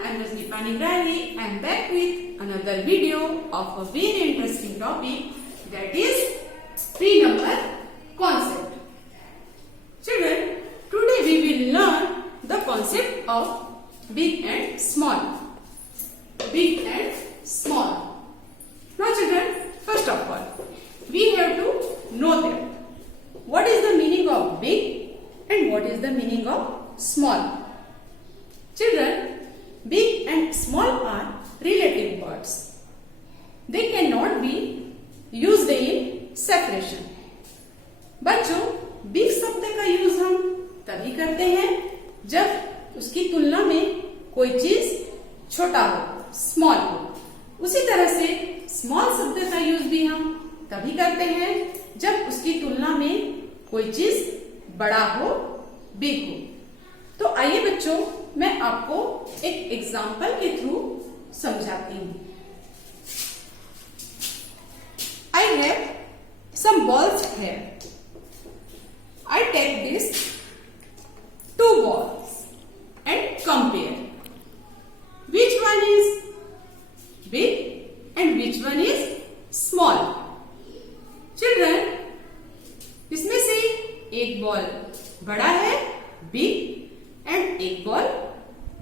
I'm Rajnipa Nigrani. I'm back with another video of a very interesting topic, that is pre-number concept. Children, today we will learn the concept of big and small. Big and small. Now children, first of all, we have to know that what is the meaning of big and what is the meaning of small. Children, big and small are relative words. They cannot be used in separation. बच्चों, बिग शब्द का यूज हम तभी करते हैं जब उसकी तुलना में कोई चीज छोटा हो, स्मॉल हो। उसी तरह से स्मॉल शब्द का यूज भी हम तभी करते हैं जब उसकी तुलना में कोई चीज बड़ा हो, बिग हो। तो आइए बच्चों, मैं आपको एक एग्जाम्पल के थ्रू समझाती हूँ। I have some balls here. I take these two balls and compare. Which one is big and which one is small? Children, इसमें से एक बॉल बड़ा है, बिग, एंड एक बॉल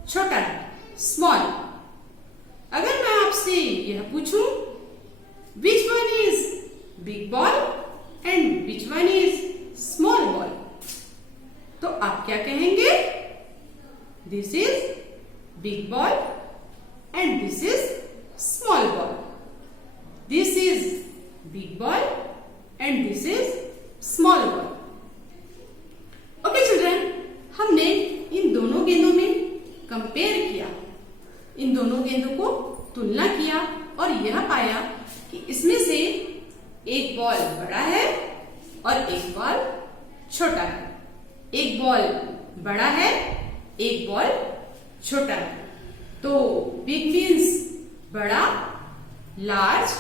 छोटा है, स्मॉल। अगर मैं आपसे यह पूछूं which one is big ball and which one is small ball, तो आप क्या कहेंगे? This is big ball and this is small ball. This is big ball and this is small ball. Okay children, हमने इन दोनों गेंदों में कंपेयर किया, इन दोनों गेंदों को तुलना किया और यह पाया कि इसमें से एक बॉल बड़ा है और एक बॉल छोटा है। एक बॉल बड़ा है, एक बॉल छोटा है। तो बिग मीन्स बड़ा, लार्ज,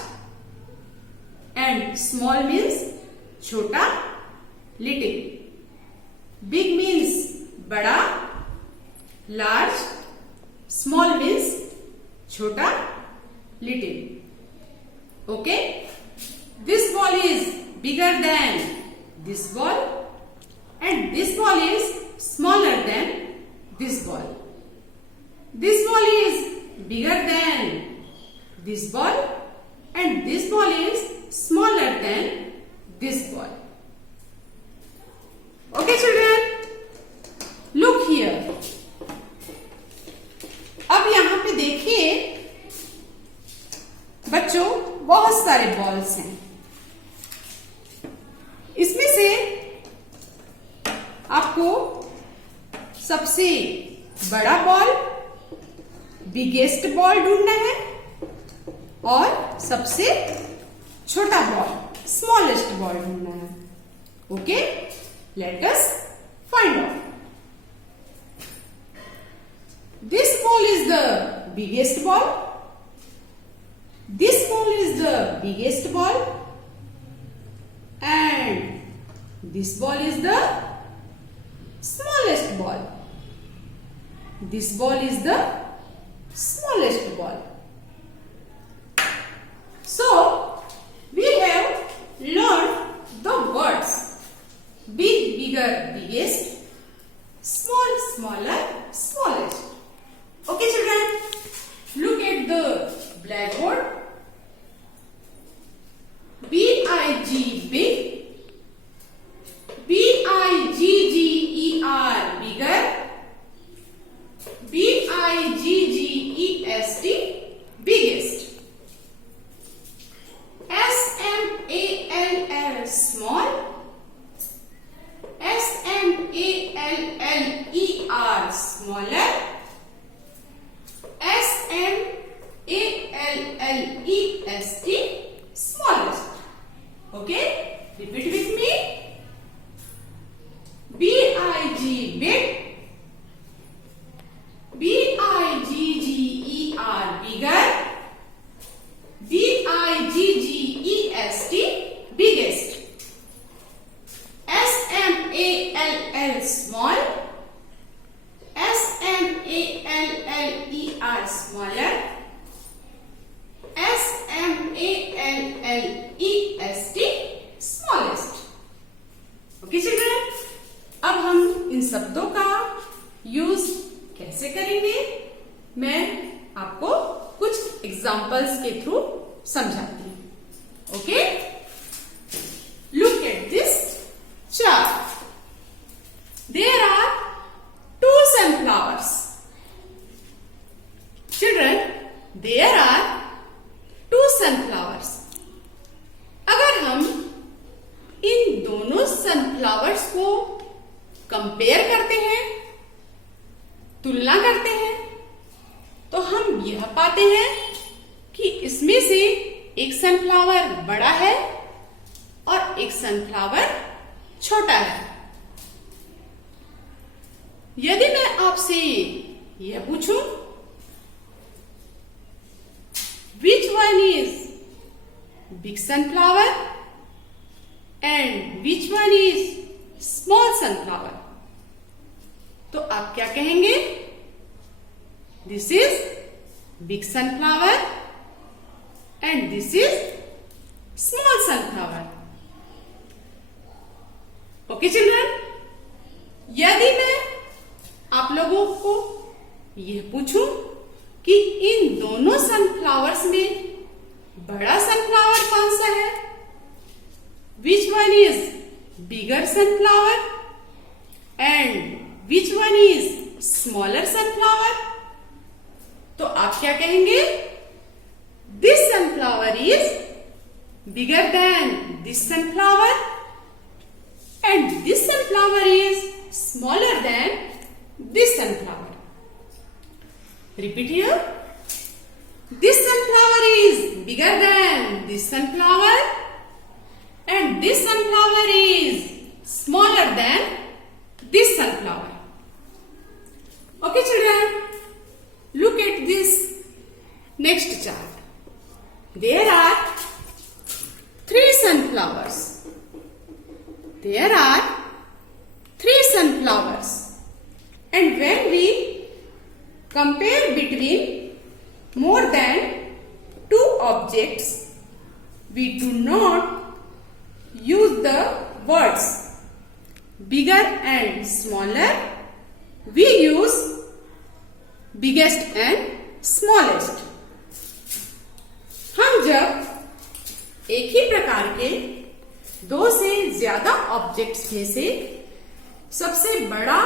एंड स्मॉल मीन्स छोटा, लिटिल। बिग मीन्स बड़ा, लार्ज, स्मॉल मीन्स छोटा, little. Okay, this ball is bigger than this ball and this ball is smaller than this ball. This ball is bigger than this ball and this ball is smaller than this ball. Okay children, look here. अब यहां पे देखिए बच्चों, बहुत सारे बॉल्स हैं। इसमें से आपको सबसे बड़ा बॉल, बिगेस्ट बॉल ढूंढना है और सबसे छोटा बॉल, स्मॉलेस्ट बॉल ढूंढना है। Okay, let us find out. This ball is the biggest ball. This ball is the biggest ball. And this ball is the smallest ball. This ball is the smallest ball. So, we have learned the words big, bigger, biggest, small, smaller, smallest. Okay children, look at the blackboard. B-I-G, big. B-I-G-G-E-R, bigger. B-I-G-G-E-S-T, biggest. S-M-A-L-L, small. S-M-A-L-L-E-R, smaller. S-M-A-L-L-E-S-T, smallest. Okay, repeat with me. B-I-G, big. B-I-G-G-E-R, big. are smaller. SMALLEST, smallest. Okay children, अब हम इन शब्दों का यूज कैसे करेंगे मैं आपको कुछ एग्जाम्पल्स के थ्रू समझाती हूँ. Okay, look at this chart. There are 2 sunflowers. Children, there are 2 sunflowers. अगर हम इन दोनों सनफ्लावर्स को कंपेयर करते हैं, तुलना करते हैं, तो हम यह पाते हैं कि इसमें से एक सनफ्लावर बड़ा है और एक सनफ्लावर छोटा है. यदि मैं आपसे यह पूछूं, which one is big sunflower and which one is small sunflower, तो आप क्या कहेंगे? This is big sunflower and this is small sunflower. Okay children, यदि मैं आप लोगों को यह पूछूं कि इन दोनों सनफ्लावर्स में बड़ा सनफ्लावर कौन सा है, which one is bigger sunflower and which one is smaller sunflower, तो आप क्या कहेंगे? This sunflower is bigger than this sunflower and this sunflower is smaller than this sunflower. Repeat here. This sunflower is bigger than this sunflower and this sunflower is smaller than this sunflower. Okay children, look at this next chart. There are 3 sunflowers. There are 3 sunflowers. And when we compare between more than 2 objects, we do not use the words bigger and smaller. We use biggest and smallest. हम जब एक ही प्रकार के 2 से ज्यादा ऑब्जेक्ट्स में से सबसे बड़ा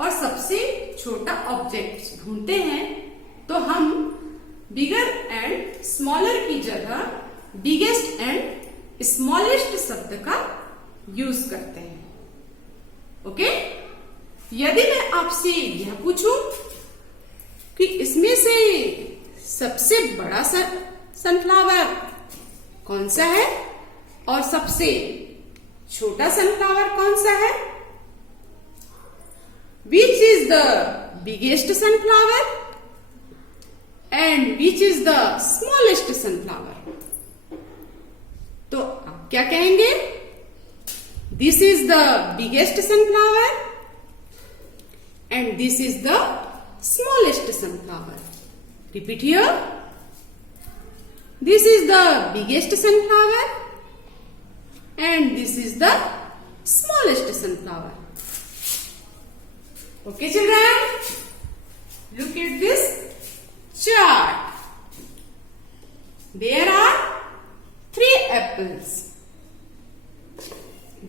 और सबसे छोटा ऑब्जेक्ट ढूंढते हैं, तो हम बिगर एंड स्मॉलर की जगह बिगेस्ट एंड स्मॉलेस्ट शब्द का यूज करते हैं. ओके, यदि मैं आपसे यह पूछूं कि इसमें से सबसे बड़ा सनफ्लावर कौन सा है और सबसे छोटा सनफ्लावर कौन सा है, which is the biggest sunflower and which is the smallest sunflower, तो आप क्या कहेंगे? This is the biggest sunflower and this is the smallest sunflower. Repeat here. This is the biggest sunflower and this is the smallest sunflower. Okay children, look at this chart. There are 3 apples.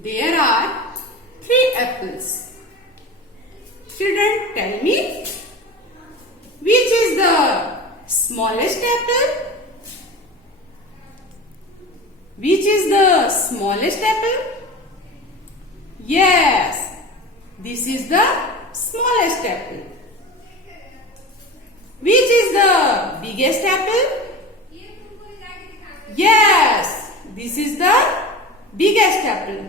There are 3 apples. Children, tell me, which is the smallest apple? Which is the smallest apple? Yes, this is the smallest apple. Which is the biggest apple? Yes, this is the biggest apple.